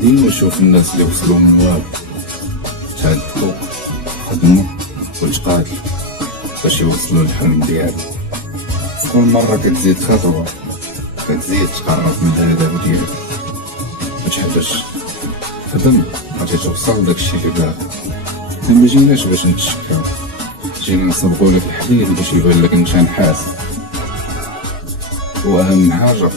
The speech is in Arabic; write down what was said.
ديما نشوف الناس اللي وصلوا من والو تعذبوا خدموا وتقاتلوا باش يوصلوا للحلم ديالهم. كل مرة كتزيد خطوة كتزيد تقرب من الهدف ديالك. متحبش خدم غادي توصل لداكشي اللي باغي. حنا مجيناش باش نتشكاو، جينا نصبغو لك الحديد باش يبان لك انت نحاس. واهم حاجة